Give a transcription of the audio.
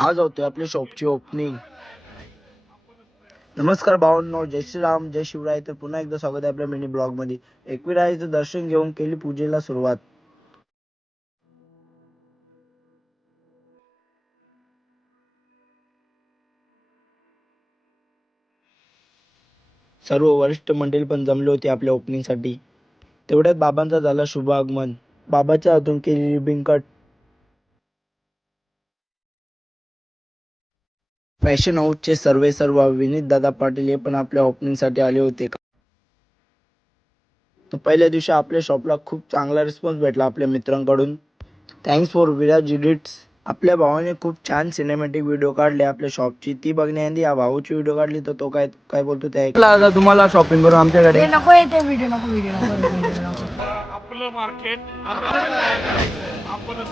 आज होते आपल्या शॉपची ओपनिंग. नमस्कार भावांनो, जय श्रीराम, जय शिवराय. तर पुन्हा एकदा स्वागत आहे आपल्या मिनी ब्लॉग मध्ये. एकविरायाचं दर्शन घेऊन केली पूजेला सुरुवात. सर्व वरिष्ठ मंडळी पण जमले होते आपल्या ओपनिंग साठी. तेवढ्यात बाबांचा झाला शुभ आगमन. बाबाच्या हातून केलेली रिबन कट. फॅशन हाऊसचे सर्व विनीत दादा पाटील हे पण आपल्या ओपनिंग साठी आले होते. तर पहिल्या दिवशी आपल्या शॉपला खूप चांगला रिस्पॉन्स भेटला आपल्या मित्रांकडून. Thanks for Viraj edits. आपल्या भावाने खूप छान सिनेमॅटिक व्हिडिओ काढले आपल्या शॉपची. ती बघण्याआधी या भाऊची व्हिडिओ काढली तर तो काय काय बोलतो ते ऐकला. तुम्हाला शॉपिंग करून आमच्याकडे नको येते व्हिडिओ नको. आपलं मार्केट आपणच